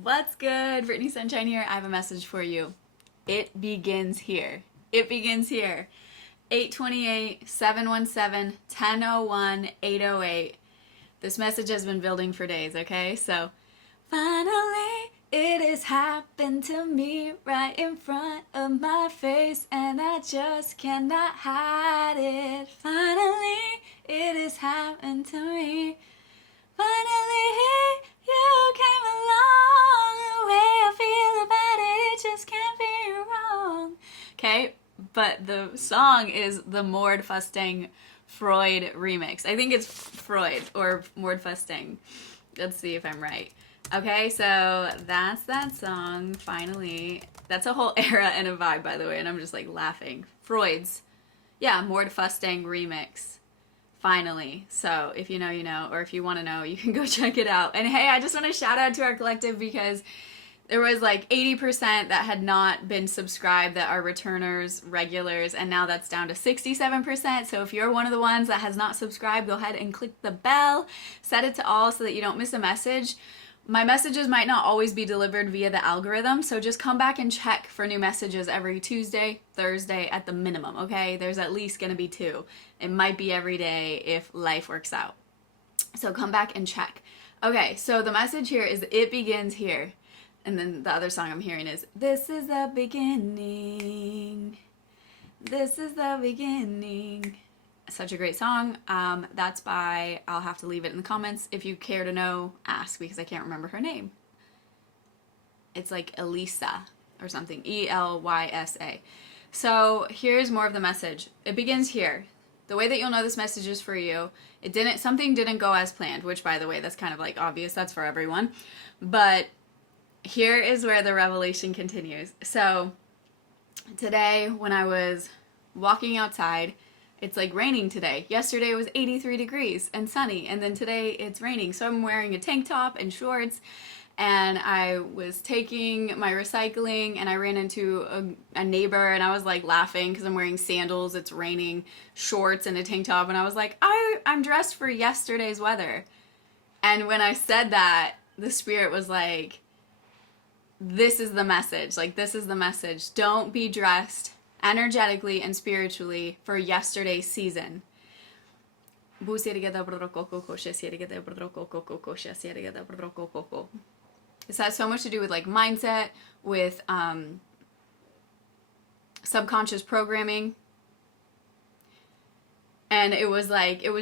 What's good? Brittany Sunshine here. I have a message for you. It begins here. It begins here. 828 717 1001 808. This message has been building for days, okay? So, finally, it has happened to me right in front of my face, and I just cannot hide it. Finally, it has happened to me. Finally, you came along. The way I feel about it, it just can't be wrong. Okay, but the song is the Mordfusting Freud remix. I think it's Freud or Mordfusting. Let's see if I'm right. Okay, so that's that song, finally. That's a whole era and a vibe, by the way, and I'm just like laughing. Freud's, yeah, Mordfusting remix. Finally. So if you know, you know, or if you want to know, you can go check it out. And hey, I just want to shout out to our collective because there was like 80% that had not been subscribed that are returners, regulars, and now that's down to 67%. So if you're one of the ones that has not subscribed, go ahead and click the bell, set it to all so that you don't miss a message. My messages might not always be delivered via the algorithm, so just come back and check for new messages every Tuesday, Thursday at the minimum, okay? There's at least going to be 2. It might be every day if life works out. So come back and check. Okay, so the message here is it begins here. And then the other song I'm hearing is, this is the beginning. This is the beginning. Such a great song. That's by, I'll have to leave it in the comments. If you care to know, ask, because I can't remember her name. It's like Elisa or something. Elysa. So here's more of the message. It begins here. The way that you'll know this message is for you. Something didn't go as planned, which, by the way, that's kind of like obvious. That's for everyone. But here is where the revelation continues. So today when I was walking outside, it's like raining today. Yesterday it was 83 degrees and sunny, and then today it's raining. So I'm wearing a tank top and shorts, and I was taking my recycling, and I ran into a neighbor, and I was like laughing because I'm wearing sandals, it's raining, shorts, and a tank top, and I was like, I'm dressed for yesterday's weather. And when I said that, the spirit was like, this is the message. Like, this is the message. Don't be dressed energetically and spiritually for yesterday's season. This has so much to do with like mindset, with subconscious programming. And it was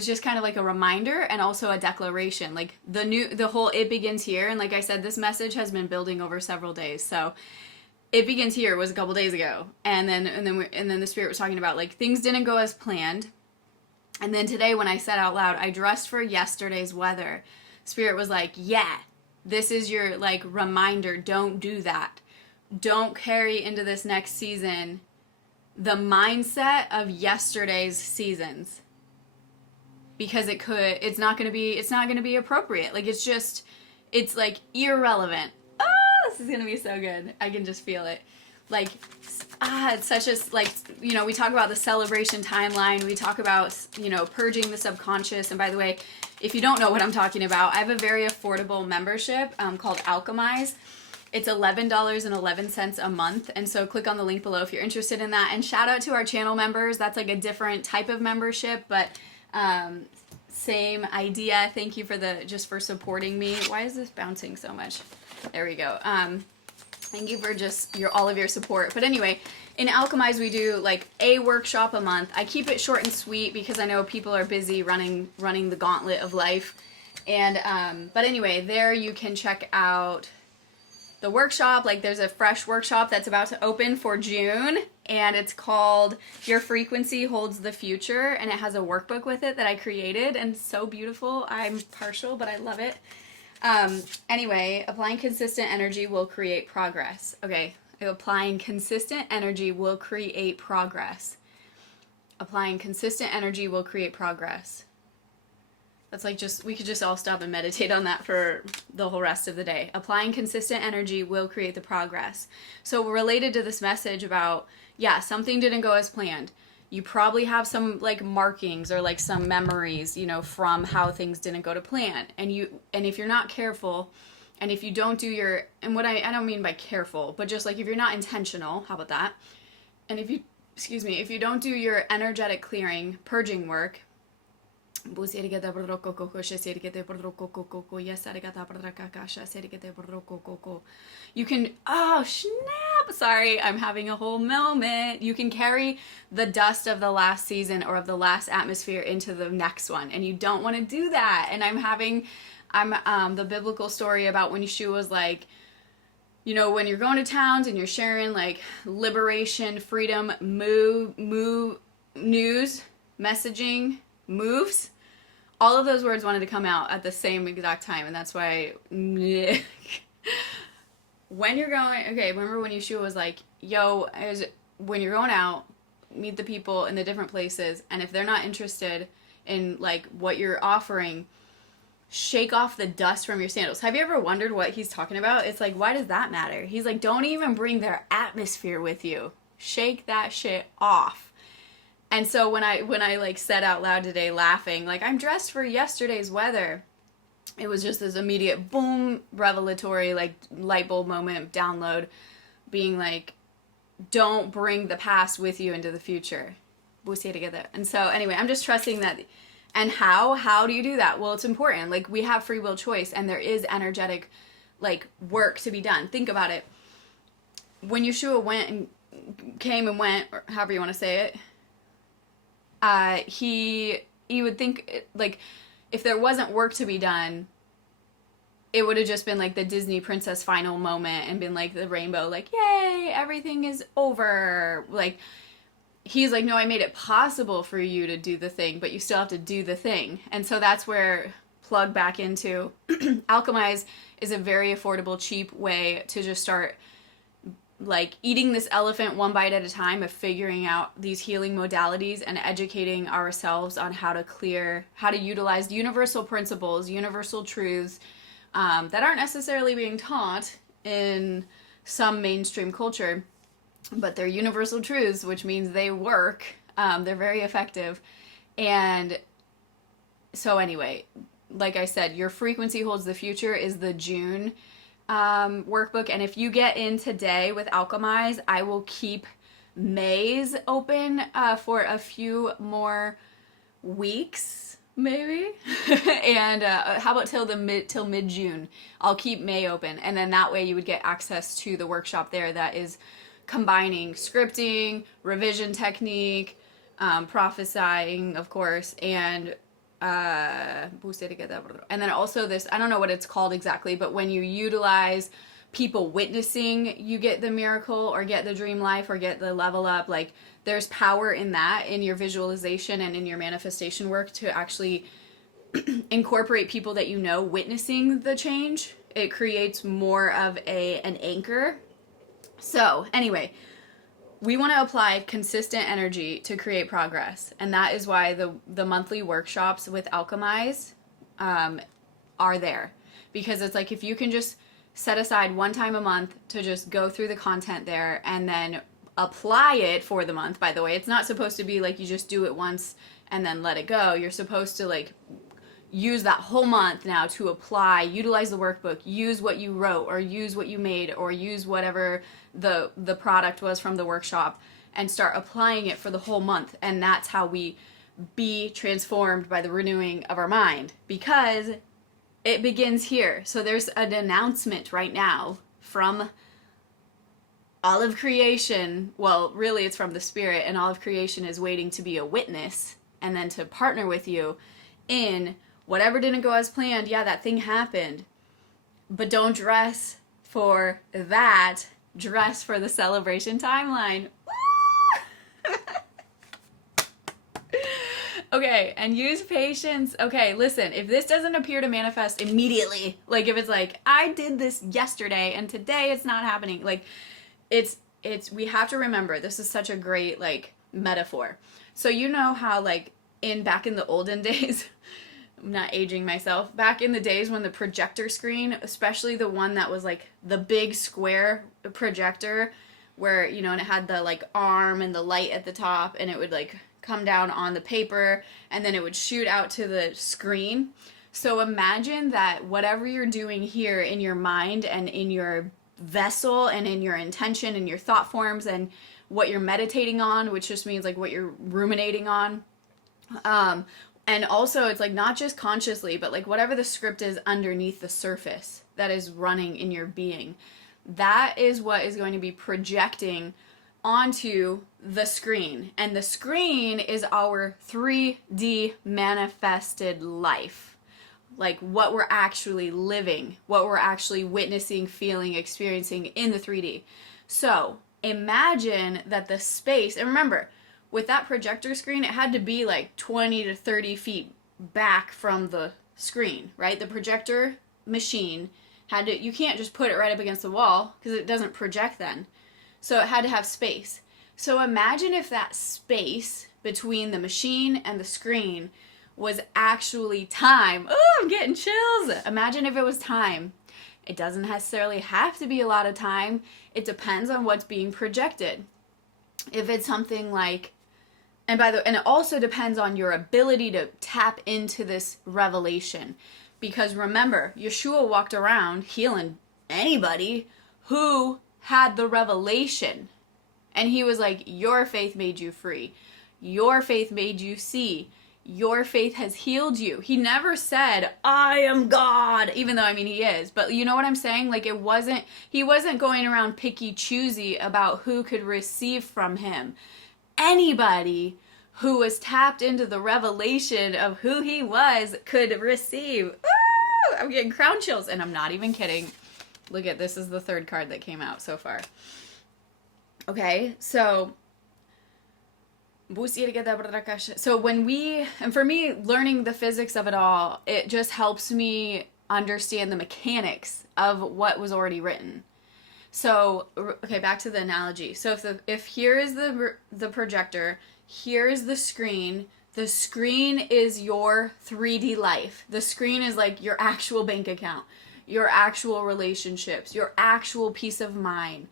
just kind of like a reminder and also a declaration. Like the whole it begins here. And like I said, this message has been building over several days. So it begins here was a couple days ago. And then the spirit was talking about like things didn't go as planned. And then today when I said out loud, I dressed for yesterday's weather, spirit was like, yeah, this is your like reminder. Don't do that. Don't carry into this next season the mindset of yesterday's seasons, because it's not going to be appropriate. Like it's like irrelevant. This is going to be so good. I can just feel it. Like, it's such a, like, you know, we talk about the celebration timeline. We talk about, you know, purging the subconscious. And by the way, if you don't know what I'm talking about, I have a very affordable membership called Alchemyze. It's $11.11 a month, and so click on the link below if you're interested in that. And shout out to our channel members. That's like a different type of membership, but same idea. Thank you for supporting me. Why is this bouncing so much? There we go. Thank you for just all of your support. But anyway, in Alchemyze we do like a workshop a month. I keep it short and sweet because I know people are busy running the gauntlet of life. And but anyway, there you can check out the workshop. Like there's a fresh workshop that's about to open for June, and it's called Your Frequency Holds the Future, and it has a workbook with it that I created, and it's so beautiful. I'm partial, but I love it. Anyway, applying consistent energy will create progress. Okay, applying consistent energy will create progress. Applying consistent energy will create progress. That's like we could just all stop and meditate on that for the whole rest of the day. Applying consistent energy will create the progress. So related to this message about, yeah, something didn't go as planned. You probably have some like markings or like some memories, you know, from how things didn't go to plan. And if you're not careful, And if you don't do your, and what I don't mean by careful, but just like if you're not intentional, how about that? And if you, excuse me, if you don't do your energetic clearing, purging work, you can, oh snap, sorry, I'm having a whole moment. You can carry the dust of the last season or of the last atmosphere into the next one, and you don't want to do that. And I'm the biblical story about when Yeshua was like, you know, when you're going to towns and you're sharing like liberation, freedom, news, messaging, moves, all of those words wanted to come out at the same exact time. And that's why when you're going, okay, remember when Yeshua was like, yo, when you're going out, meet the people in the different places, and if they're not interested in like what you're offering, shake off the dust from your sandals. Have you ever wondered what he's talking about? It's like, why does that matter? He's like, don't even bring their atmosphere with you. Shake that shit off. And so when I like said out loud today, laughing, like, I'm dressed for yesterday's weather, it was just this immediate boom, revelatory, like light bulb moment, download, being like, don't bring the past with you into the future. We'll see it together. And so anyway, I'm just trusting that. And how do you do that? Well, it's important. Like, we have free will choice, and there is energetic, like, work to be done. Think about it. When Yeshua came and went, or however you want to say it, he would think, like, if there wasn't work to be done, it would have just been like the Disney princess final moment and been like the rainbow, like, yay, everything is over. Like, he's like, no, I made it possible for you to do the thing, but you still have to do the thing. And so that's where plug back into Alchemyze is a very affordable, cheap way to just start like eating this elephant one bite at a time of figuring out these healing modalities and educating ourselves on how to utilize universal principles, universal truths that aren't necessarily being taught in some mainstream culture. But they're universal truths, which means they work. They're very effective. And so anyway, like I said, Your Frequency Holds the Future is the June workbook. And if you get in today with Alchemyze, I will keep May's open for a few more weeks, maybe. And how about till mid-June? I'll keep May open. And then that way you would get access to the workshop there that is combining scripting, revision technique, prophesying, of course, and then also this, I don't know what it's called exactly, but when you utilize people witnessing, you get the miracle or get the dream life or get the level up. Like, there's power in that, in your visualization and in your manifestation work, to actually incorporate people that you know witnessing the change. It creates more of an anchor. So anyway, we want to apply consistent energy to create progress. And that is why the monthly workshops with Alchemyze are there. Because it's like, if you can just set aside one time a month to just go through the content there and then apply it for the month. By the way, it's not supposed to be like you just do it once and then let it go. You're supposed to like use that whole month now to apply, utilize the workbook, use what you wrote or use what you made or use whatever the product was from the workshop and start applying it for the whole month. And that's how we be transformed by the renewing of our mind, because it begins here. So there's an announcement right now from all of creation. Well, really it's from the Spirit, and all of creation is waiting to be a witness and then to partner with you in whatever didn't go as planned. Yeah, that thing happened. But don't dress for that. Dress for the celebration timeline. Okay, and use patience. Okay, listen, if this doesn't appear to manifest immediately, like if it's like, I did this yesterday and today it's not happening, like we have to remember, this is such a great like metaphor. So you know how like back in the olden days, I'm not aging myself, back in the days when the projector screen, especially the one that was like the big square projector where, you know, and it had the like arm and the light at the top, and it would like come down on the paper and then it would shoot out to the screen. So imagine that whatever you're doing here in your mind and in your vessel and in your intention and your thought forms and what you're meditating on, which just means like what you're ruminating on. And also it's like not just consciously, but like whatever the script is underneath the surface that is running in your being. That is what is going to be projecting onto the screen. And the screen is our 3D manifested life. Like what we're actually living, what we're actually witnessing, feeling, experiencing in the 3D. So imagine that the space, and remember, with that projector screen, it had to be like 20 to 30 feet back from the screen, right? The projector machine had to, you can't just put it right up against the wall because it doesn't project then. So it had to have space. So imagine if that space between the machine and the screen was actually time. Oh, I'm getting chills. Imagine if it was time. It doesn't necessarily have to be a lot of time. It depends on what's being projected. If it's something like, and it also depends on your ability to tap into this revelation. Because remember, Yeshua walked around healing anybody who had the revelation. And he was like, your faith made you free. Your faith made you see. Your faith has healed you. He never said, I am God, even though, I mean, he is. But you know what I'm saying? Like, he wasn't going around picky choosy about who could receive from him. Anybody who was tapped into the revelation of who he was could receive. Ooh, I'm getting crown chills, and I'm not even kidding. Look at this, is the third card that came out so far. Okay, so and for me, learning the physics of it all, it just helps me understand the mechanics of what was already written. So, okay, back to the analogy. So if here is the projector, here is the screen is your 3D life. The screen is like your actual bank account, your actual relationships, your actual peace of mind.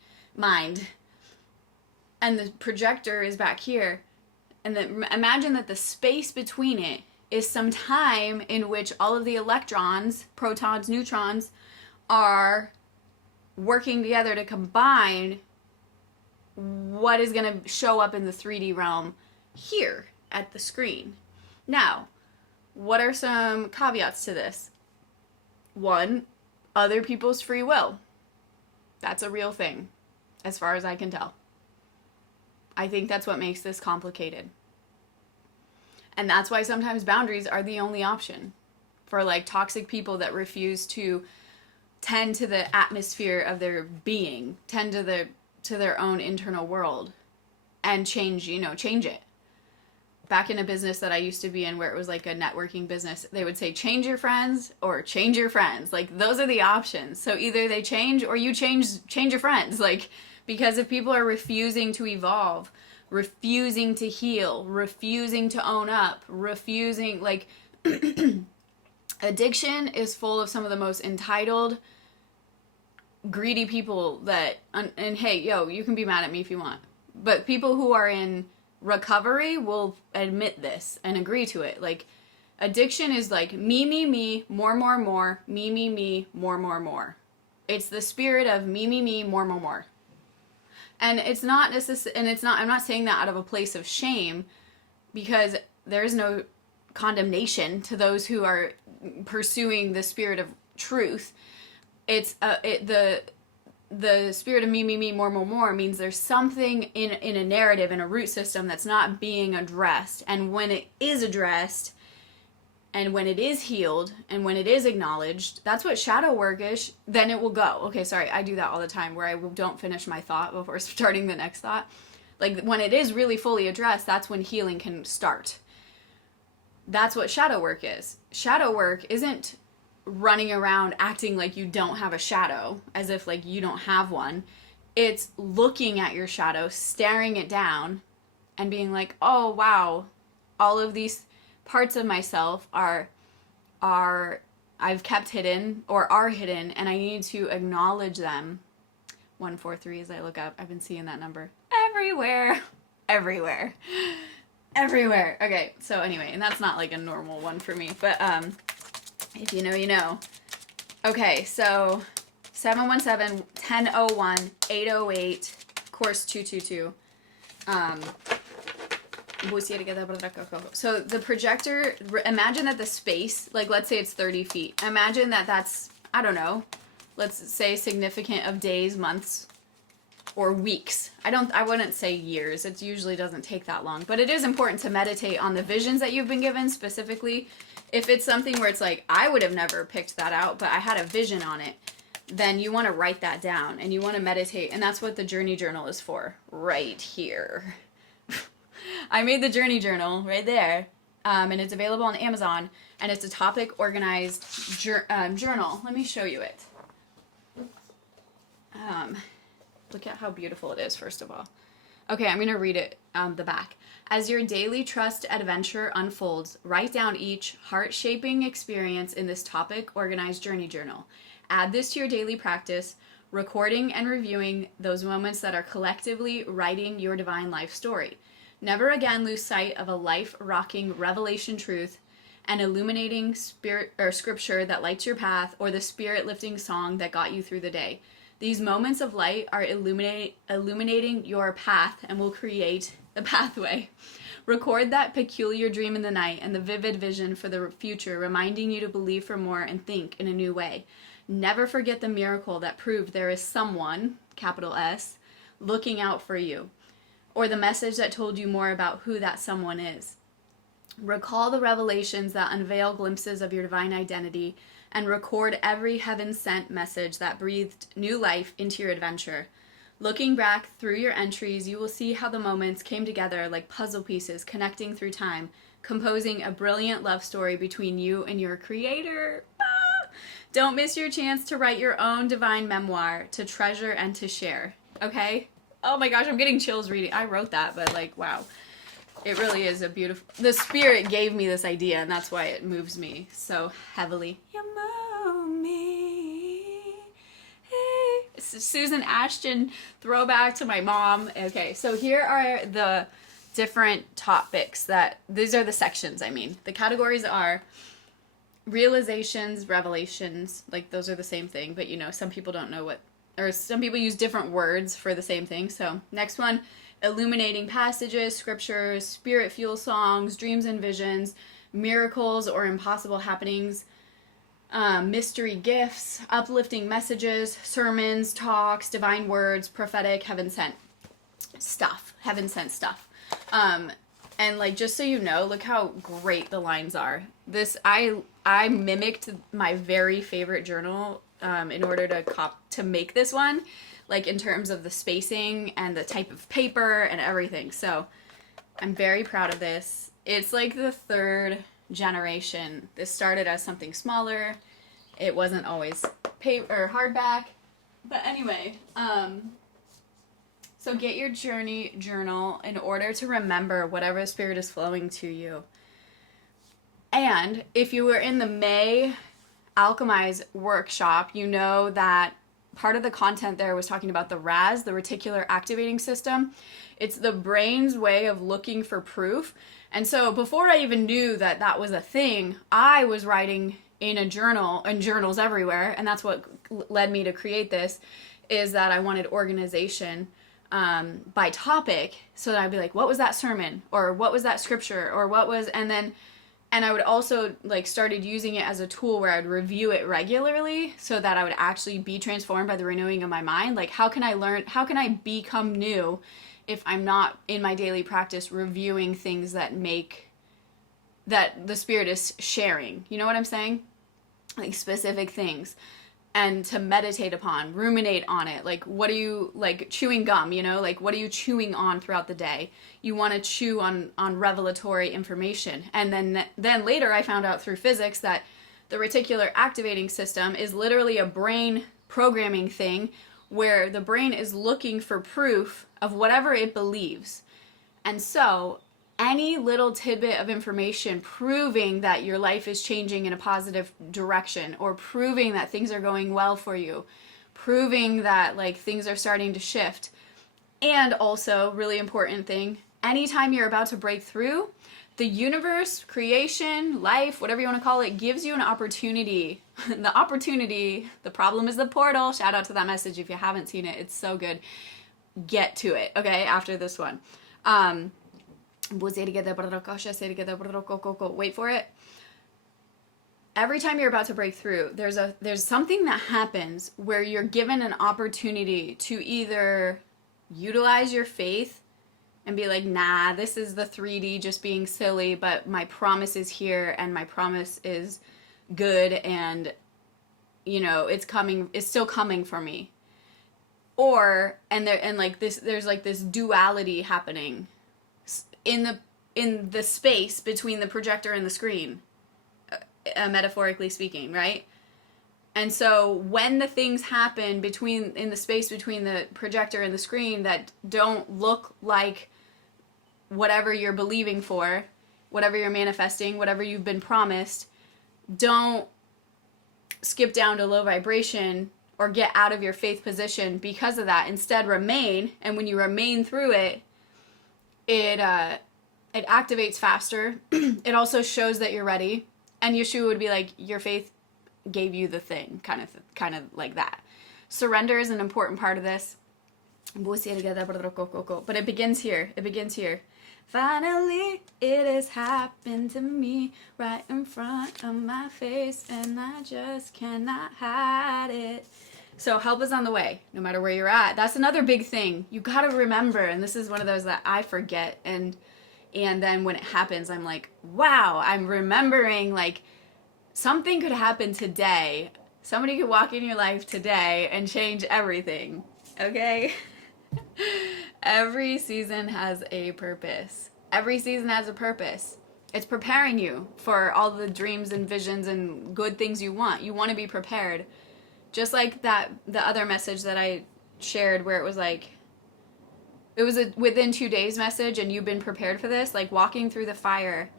And the projector is back here. And imagine that the space between it is some time in which all of the electrons, protons, neutrons, are working together to combine what is going to show up in the 3D realm here at the screen. Now, what are some caveats to this? One, other people's free will. That's a real thing, as far as I can tell. I think that's what makes this complicated. And that's why sometimes boundaries are the only option for like toxic people that refuse to tend to the atmosphere of their being, tend to their own internal world and change it. Back in a business that I used to be in where it was like a networking business, they would say change your friends or change your friends. Like those are the options. So either they change or you change your friends. Like, because if people are refusing to evolve, refusing to heal, refusing to own up, refusing, like, addiction is full of some of the most entitled, greedy people that, and hey, yo, you can be mad at me if you want, but people who are in recovery will admit this and agree to it. Like, addiction is like me, more, me, more. It's the spirit of me, more. And it's not necessarily, and I'm not saying that out of a place of shame, because there is no condemnation to those who are pursuing the spirit of truth. It's the spirit of me, more means there's something in a narrative, in a root system that's not being addressed. And when it is addressed, and when it is healed, and when it is acknowledged, that's what shadow work is, then it will go. Okay, sorry, I do that all the time where I don't finish my thought before starting the next thought. Like, when it is really fully addressed, that's when healing can start. That's what shadow work is. Shadow work isn't running around acting like you don't have a shadow, as if, like, you don't have one. It's looking at your shadow, staring it down, and being like, oh, wow, all of these parts of myself are I've kept hidden or are hidden, and I need to acknowledge them. 143 as I look up. I've been seeing that number everywhere. Okay, so anyway, and that's not like a normal one for me, but If you know, you know. Okay, so 717-1001-808, course 222. So the projector, imagine that the space, like let's say it's 30 feet. Imagine that that's, I don't know, let's say significant of days, months, or weeks. I wouldn't say years. It usually doesn't take that long. But it is important to meditate on the visions that you've been given specifically. If it's something where it's like, I would have never picked that out, but I had a vision on it, then you want to write that down and you want to meditate. And that's what the journey journal is for, right here. I made the journey journal right there, and it's available on Amazon, and it's a topic organized journal. Let me show you it. Look at how beautiful it is, first of all. Okay, I'm going to read it, the back. As your daily trust adventure unfolds, write down each heart-shaping experience in this topic organized journey journal. Add this to your daily practice, recording and reviewing those moments that are collectively writing your divine life story. Never again lose sight of a life-rocking revelation truth, an illuminating spirit or scripture that lights your path, or the spirit-lifting song that got you through the day. These moments of light are illuminating your path and will create the pathway. Record that peculiar dream in the night and the vivid vision for the future, reminding you to believe for more and think in a new way. Never forget the miracle that proved there is someone, capital S, looking out for you, or the message that told you more about who that someone is. Recall the revelations that unveil glimpses of your divine identity, and record every heaven-sent message that breathed new life into your adventure. Looking back through your entries, you will see how the moments came together like puzzle pieces connecting through time, composing a brilliant love story between you and your creator. Don't miss your chance to write your own divine memoir, to treasure and to share. Okay? Oh my gosh, I'm getting chills reading. I wrote that, but like, wow. It really is a beautiful... The spirit gave me this idea, and that's why it moves me so heavily. You move me. It's a Susan Ashton throwback to my mom. Okay, so here are the different topics that... These are the sections, I mean. The categories are realizations, revelations. Like, those are the same thing, but, you know, some people don't know what... Or some people use different words for the same thing. So, next one... Illuminating passages, scriptures, spirit fuel songs, dreams and visions, miracles or impossible happenings, mystery gifts, uplifting messages, sermons, talks, divine words, prophetic, heaven-sent stuff. Heaven-sent stuff. And like, just so you know, look how great the lines are. This, I mimicked my very favorite journal in order to make this one. Like in terms of the spacing and the type of paper and everything. So I'm very proud of this. It's like the third generation. This started as something smaller. It wasn't always paper or hardback. But anyway, so get your journey journal in order to remember whatever spirit is flowing to you. And if you were in the May Alchemyze workshop, you know that part of the content there was talking about the RAS, the reticular activating system. It's the brain's way of looking for proof. And so before I even knew that that was a thing, I was writing in a journal, and journals everywhere, and that's what led me to create this, is that I wanted organization by topic, so that I'd be like, what was that sermon? Or what was that scripture? Or what was, and I would also like started using it as a tool where I'd review it regularly so that I would actually be transformed by the renewing of my mind. Like, how can I become new if I'm not in my daily practice reviewing things that the spirit is sharing? You know what I'm saying? Like specific things. And to meditate upon, ruminate on it. Like, what are you, like chewing gum, you know? Like, what are you chewing on throughout the day? You want to chew on revelatory information. And then later I found out through physics that the reticular activating system is literally a brain programming thing where the brain is looking for proof of whatever it believes. And so any little tidbit of information proving that your life is changing in a positive direction, or proving that things are going well for you, proving that like things are starting to shift. And also, really important thing, anytime you're about to break through, the universe, creation, life, whatever you want to call it, gives you an opportunity. The problem is the portal. Shout out to that message if you haven't seen it. It's so good. Get to it, okay, after this one. Wait for it. Every time you're about to break through, there's something that happens where you're given an opportunity to either utilize your faith and be like, nah, this is the 3D just being silly, but my promise is here and my promise is good, and it's still coming for me. Or there's like this duality happening in the space between the projector and the screen, metaphorically speaking, right? And so when the things happen in the space between the projector and the screen that don't look like whatever you're believing for, whatever you're manifesting, whatever you've been promised, don't skip down to low vibration or get out of your faith position because of that. Instead, remain, and when you remain through it, it activates faster. It also shows that you're ready, and Yeshua would be like, your faith gave you the thing, kind of like that. Surrender is an important part of this. But it begins here. Finally, it has happened to me right in front of my face, and I just cannot hide it. So help is on the way, no matter where you're at. That's another big thing. You gotta remember, and this is one of those that I forget, and then when it happens, I'm like, wow, I'm remembering, like, something could happen today. Somebody could walk in your life today and change everything, okay? Every season has a purpose. It's preparing you for all the dreams and visions and good things you want. You want to be prepared. Just like the other message that I shared where it was like, it was a within 2 days message and you've been prepared for this. Like walking through the fire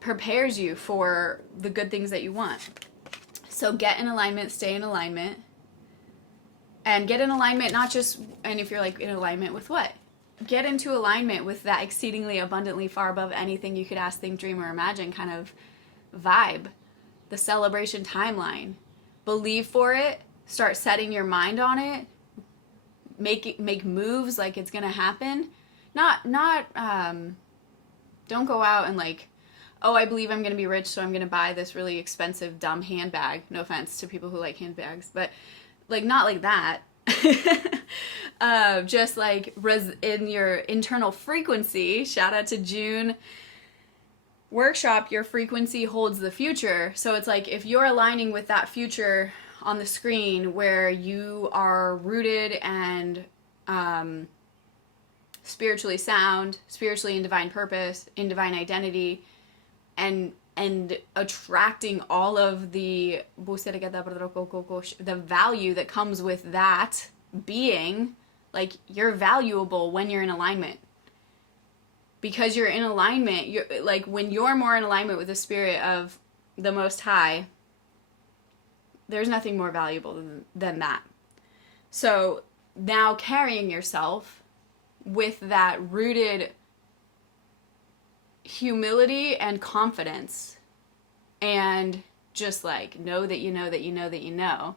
prepares you for the good things that you want. So get in alignment, stay in alignment. And get in alignment, not just, and if you're like in alignment with what? Get into alignment with that exceedingly abundantly far above anything you could ask, think, dream, or imagine kind of vibe. The celebration timeline. Believe for it. Start setting your mind on it. Make moves like it's gonna happen. Don't go out and like, oh, I believe I'm gonna be rich, so I'm gonna buy this really expensive, dumb handbag. No offense to people who like handbags, but like not like that. Just like in your internal frequency. Shout out to June workshop. Your frequency holds the future. So it's like if you're aligning with that future on the screen where you are rooted and spiritually sound, spiritually in divine purpose, in divine identity, and attracting all of the value that comes with that being, like you're valuable when you're in alignment. Because you're in alignment, you're like when you're more in alignment with the spirit of the Most High, there's nothing more valuable than that. So now carrying yourself with that rooted humility and confidence, and just like know that you know that you know that you know.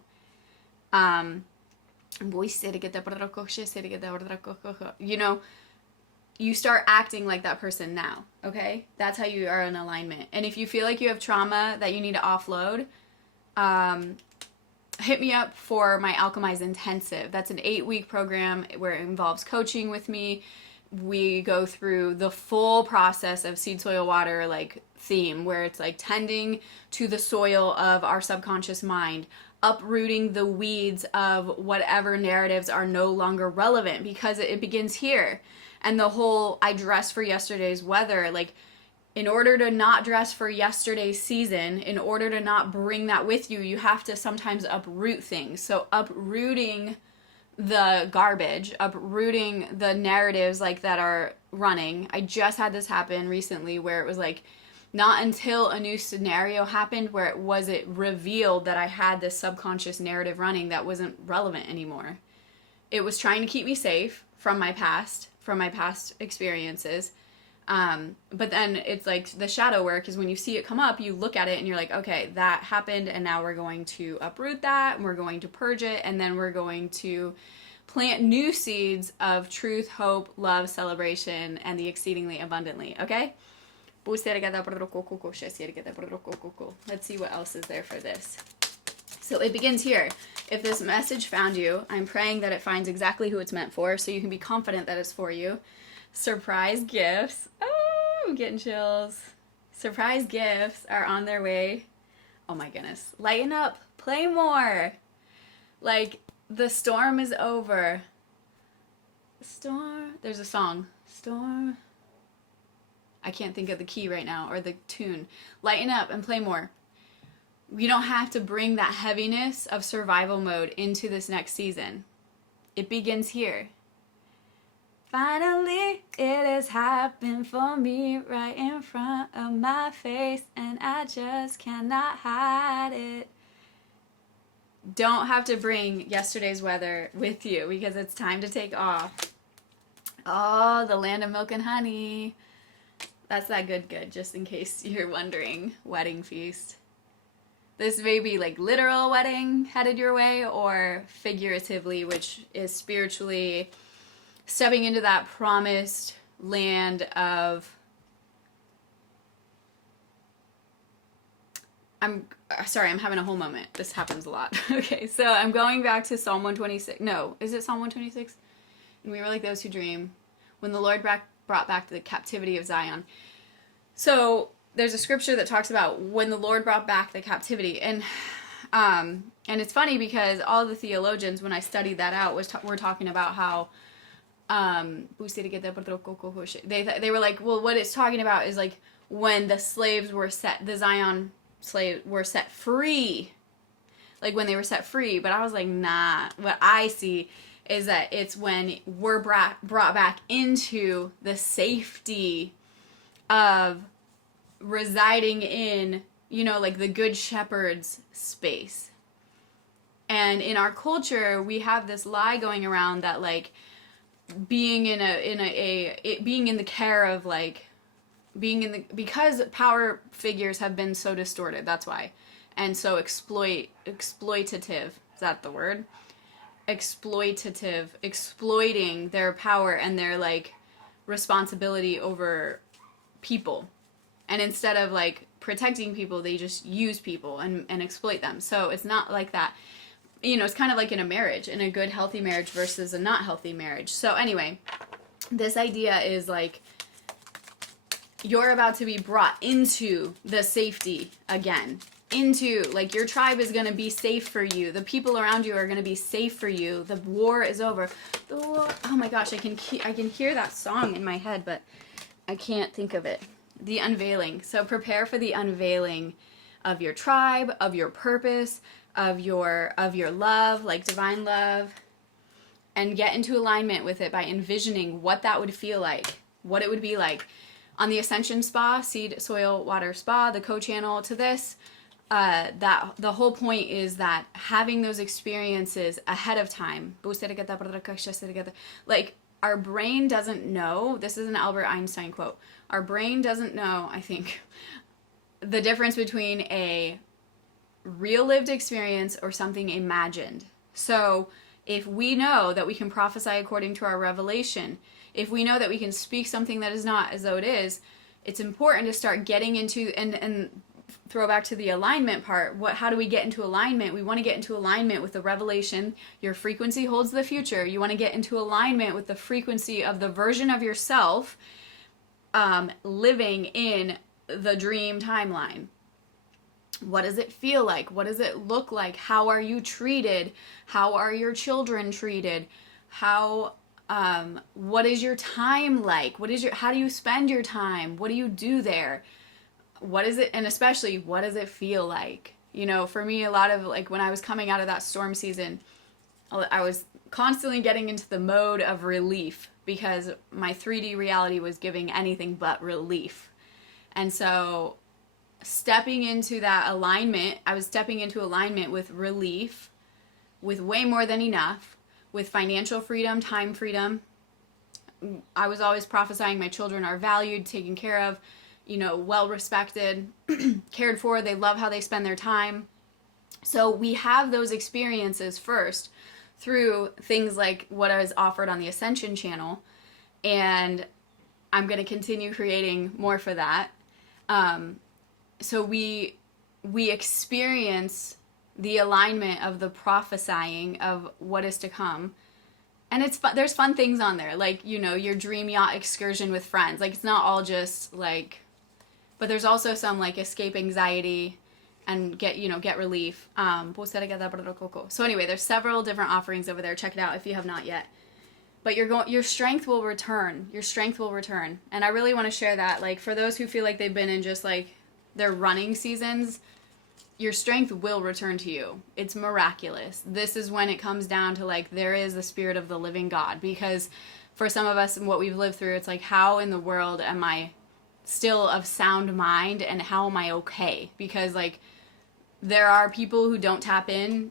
You start acting like that person now, okay? That's how you are in alignment. And if you feel like you have trauma that you need to offload, hit me up for my Alchemyze Intensive. That's an 8-week program where it involves coaching with me. We go through the full process of seed, soil, water, like theme, where it's like tending to the soil of our subconscious mind, uprooting the weeds of whatever narratives are no longer relevant, because it begins here. And the whole, I dress for yesterday's weather, like in order to not dress for yesterday's season, in order to not bring that with you, you have to sometimes uproot things. So uprooting the garbage, uprooting the narratives like that are running. I just had this happen recently where it was like not until a new scenario happened where it revealed that I had this subconscious narrative running that wasn't relevant anymore. It was trying to keep me safe from my past experiences. But then it's like the shadow work is when you see it come up, you look at it and you're like, okay, that happened, and now we're going to uproot that, and we're going to purge it, and then we're going to plant new seeds of truth, hope, love, celebration, and the exceedingly abundantly, okay? Let's see what else is there for this. So it begins here. If this message found you, I'm praying that it finds exactly who it's meant for, so you can be confident that it's for you. Surprise gifts. Oh, I'm getting chills. Surprise gifts are on their way. Oh my goodness. Lighten up. Play more. Like, the storm is over. Storm. There's a song. Storm. I can't think of the key right now, or the tune. Lighten up and play more. You don't have to bring that heaviness of survival mode into this next season. It begins here. Finally, it has happened for me right in front of my face, and I just cannot hide it. Don't have to bring yesterday's weather with you because it's time to take off. Oh, the land of milk and honey. That's that good, just in case you're wondering. Wedding feast. This may be like literal wedding headed your way, or figuratively, which is spiritually stepping into that promised land of... I'm having a whole moment. This happens a lot. Okay, so I'm going back to Psalm 126. No, is it Psalm 126? And we were like those who dream, when the Lord brought back the captivity of Zion. So there's a scripture that talks about when the Lord brought back the captivity. And it's funny because all the theologians, when I studied that out, were talking about how they were like, well, what it's talking about is like when the slaves were set, the Zion slaves were set free, like when they were set free. But I was like, nah, what I see is that it's when we're brought back into the safety of residing in, like the good shepherd's space. And in our culture, we have this lie going around that like being being in the care of like because power figures have been so distorted, that's why, and so exploitative, is that the word? Exploitative, exploiting their power and their like responsibility over people, and instead of like protecting people, they just use people and exploit them. So it's not like that. It's kind of like in a marriage, in a good healthy marriage versus a not healthy marriage. So anyway, this idea is like you're about to be brought into the safety again. Into, like, your tribe is going to be safe for you. The people around you are going to be safe for you. The war is over. The war, oh my gosh, I can hear that song in my head, but I can't think of it. The unveiling. So prepare for the unveiling of your tribe, of your purpose, of your love, like divine love, and get into alignment with it by envisioning what that would feel like, what it would be like. On the Ascension Spa, Seed, Soil, Water Spa, the co-channel to this, that the whole point is that having those experiences ahead of time, like our brain doesn't know, this is an Albert Einstein quote, our brain doesn't know, I think, the difference between a real lived experience or something imagined. So if we know that we can prophesy according to our revelation, if we know that we can speak something that is not as though it is, it's important to start getting into, and throw back to the alignment part. How do we get into alignment? We want to get into alignment with the revelation. Your frequency holds the future. You want to get into alignment with the frequency of the version of yourself living in the dream timeline. What does it feel like? What does it look like? How are you treated? How are your children treated? What is your time like? How do you spend your time? What do you do there? What is it? And especially, what does it feel like? For me, a lot of like when I was coming out of that storm season, I was constantly getting into the mode of relief because my 3D reality was giving anything but relief. And so stepping into that alignment, I was stepping into alignment with relief, with way more than enough, with financial freedom, time freedom, I was always prophesying my children are valued, taken care of, well respected, cared for. They love how they spend their time. So we have those experiences first through things like what is offered on the Ascension channel. And I'm going to continue creating more for that. So we experience the alignment of the prophesying of what is to come. And it's fun. There's fun things on there, like, your dream yacht excursion with friends. Like, it's not all just like, but there's also some like escape anxiety and get relief. So anyway, there's several different offerings over there. Check it out if you have not yet. But your strength will return. Your strength will return. And I really want to share that. Like, for those who feel like they've been in just like their running seasons, your strength will return to you. It's miraculous. This is when it comes down to like, there is the Spirit of the living God. Because for some of us and what we've lived through, it's like, how in the world am I still of sound mind, and how am I okay? Because like, there are people who don't tap in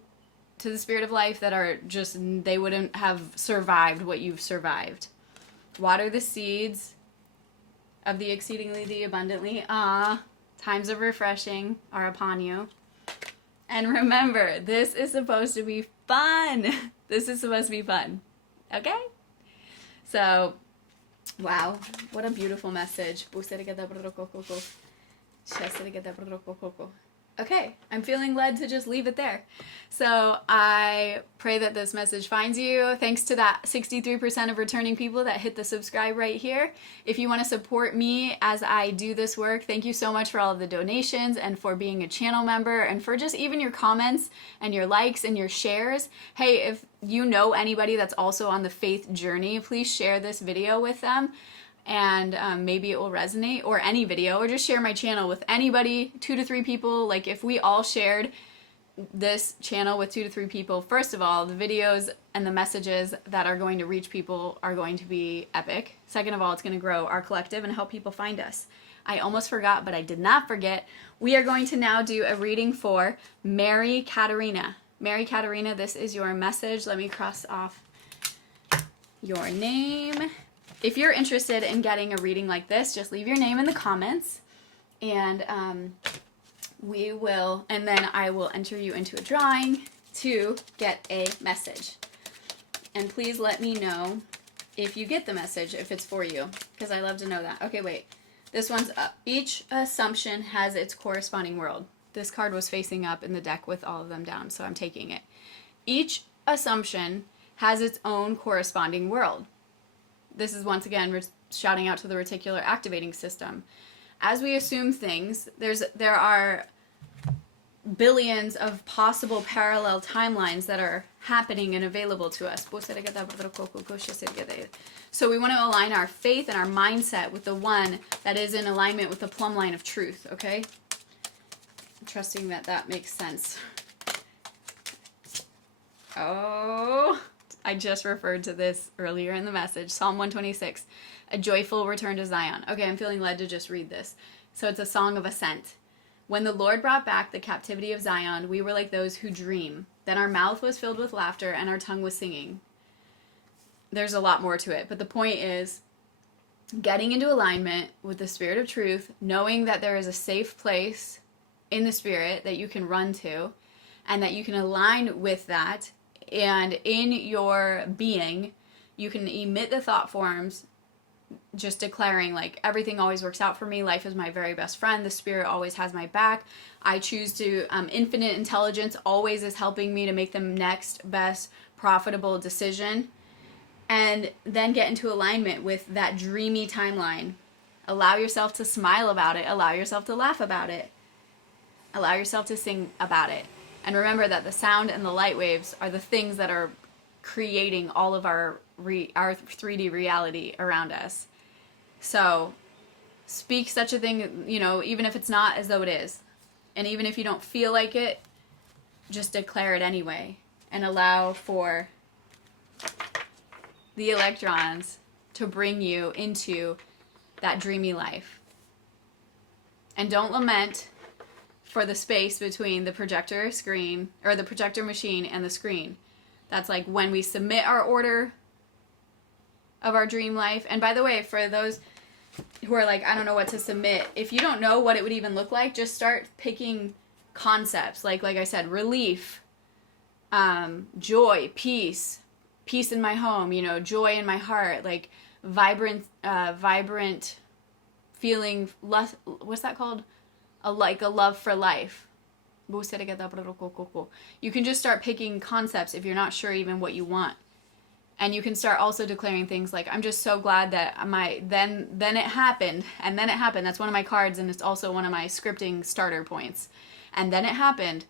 to the Spirit of life that are just, they wouldn't have survived what you've survived. Water the seeds of the exceedingly, the abundantly. Times of refreshing are upon you. And remember, this is supposed to be fun. This is supposed to be fun. Okay? So, wow. What a beautiful message. Okay, I'm feeling led to just leave it there. So I pray that this message finds you. Thanks to that 63% of returning people that hit the subscribe right here. If you want to support me as I do this work, thank you so much for all of the donations and for being a channel member and for just even your comments and your likes and your shares. Hey, if you know anybody that's also on the faith journey, please share this video with them. And maybe it will resonate, or any video, or just share my channel with anybody, 2 to 3 people. Like, if we all shared this channel with 2 to 3 people, first of all, the videos and the messages that are going to reach people are going to be epic. Second of all, it's going to grow our collective and help people find us. I almost forgot, but I did not forget. We are going to now do a reading for Mary Katerina. Mary Katerina, this is your message. Let me cross off your name. If you're interested in getting a reading like this, just leave your name in the comments, and then I will enter you into a drawing to get a message. And please let me know if you get the message, if it's for you, because I love to know that. Okay, wait. This one's up. Each assumption has its corresponding world. This card was facing up in the deck with all of them down, so I'm taking it. Each assumption has its own corresponding world. This is once again shouting out to the reticular activating system. As we assume things, there are billions of possible parallel timelines that are happening and available to us. So we want to align our faith and our mindset with the one that is in alignment with the plumb line of truth, okay? I'm trusting that makes sense. Oh, I just referred to this earlier in the message. Psalm 126, a joyful return to Zion. Okay, I'm feeling led to just read this. So it's a song of ascent. When the Lord brought back the captivity of Zion, we were like those who dream. Then our mouth was filled with laughter and our tongue was singing. There's a lot more to it, but the point is getting into alignment with the Spirit of truth, knowing that there is a safe place in the Spirit that you can run to, and that you can align with that. And in your being, you can emit the thought forms, just declaring, like, everything always works out for me. Life is my very best friend. The Spirit always has my back. I choose to, infinite intelligence always is helping me to make the next best profitable decision. And then get into alignment with that dreamy timeline. Allow yourself to smile about it. Allow yourself to laugh about it. Allow yourself to sing about it. And remember that the sound and the light waves are the things that are creating all of our 3D reality around us. So speak such a thing, even if it's not, as though it is. And even if you don't feel like it, just declare it anyway. And allow for the electrons to bring you into that dreamy life. And don't lament for the space between the projector screen, or the projector machine and the screen. That's like when we submit our order of our dream life. And by the way, for those who are like, I don't know what to submit, if you don't know what it would even look like, just start picking concepts. Like I said, relief, joy, peace in my home, you know, joy in my heart, like vibrant feeling, what's that called? Like a love for life. You can just start picking concepts if you're not sure even what you want. And you can start also declaring things like, I'm just so glad that then it happened, and then it happened. That's one of my cards, and it's also one of my scripting starter points. And then it happened.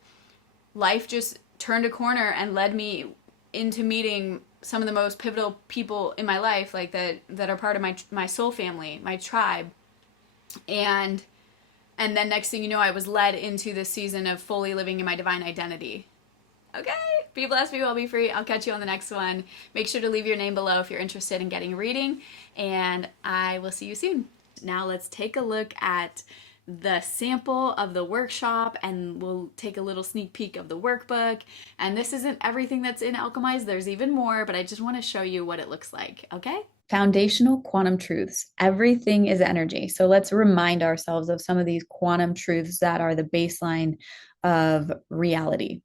Life just turned a corner and led me into meeting some of the most pivotal people in my life, like that are part of my soul family, my tribe. And then next thing you know, I was led into this season of fully living in my divine identity. Okay, be blessed, be well, be free. I'll catch you on the next one. Make sure to leave your name below if you're interested in getting a reading, and I will see you soon. Now let's take a look at the sample of the workshop, and we'll take a little sneak peek of the workbook. And this isn't everything that's in Alchemyze. There's even more, but I just want to show you what it looks like, okay? Foundational quantum truths. Everything is energy. So let's remind ourselves of some of these quantum truths that are the baseline of reality.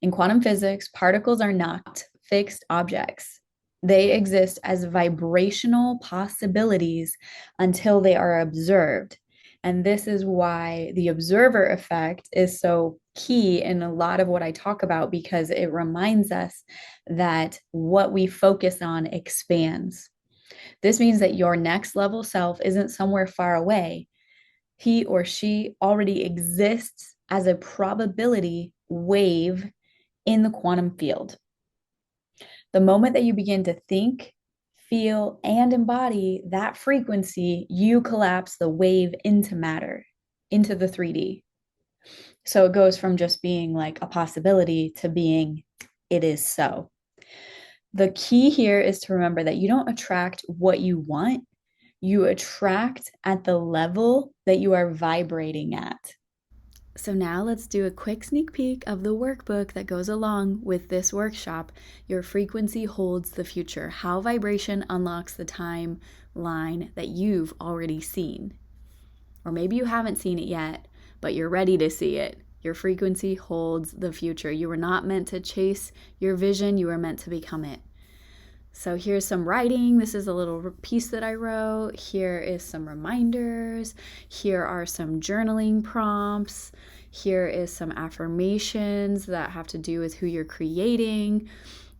In quantum physics, particles are not fixed objects. They exist as vibrational possibilities until they are observed. And this is why the observer effect is so key in a lot of what I talk about, because it reminds us that what we focus on expands. This means that your next level self isn't somewhere far away. He or she already exists as a probability wave in the quantum field. The moment that you begin to think, feel, and embody that frequency, you collapse the wave into matter, into the 3D. So it goes from just being like a possibility to being, it is so. The key here is to remember that you don't attract what you want. You attract at the level that you are vibrating at. So now let's do a quick sneak peek of the workbook that goes along with this workshop. Your frequency holds the future. How vibration unlocks the timeline that you've already seen. Or maybe you haven't seen it yet, but you're ready to see it. Your frequency holds the future. You were not meant to chase your vision. You were meant to become it. So here's some writing. This is a little piece that I wrote. Here is some reminders. Here are some journaling prompts. Here is some affirmations that have to do with who you're creating.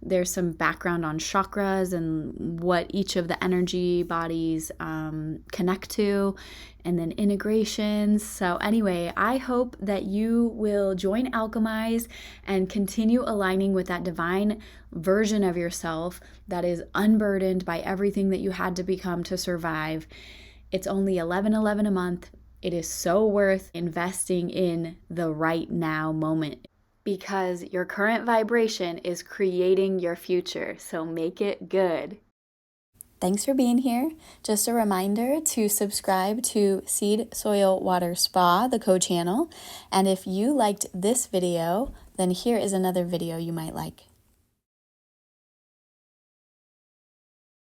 There's some background on chakras and what each of the energy bodies connect to, and then integrations. So anyway, I hope that you will join Alchemyze and continue aligning with that divine version of yourself that is unburdened by everything that you had to become to survive. It's only $11.11 a month. It is so worth investing in the right now moment, because your current vibration is creating your future. So make it good. Thanks for being here. Just a reminder to subscribe to Seed, Soil, Water, Spa, the co-channel. And if you liked this video, then here is another video you might like.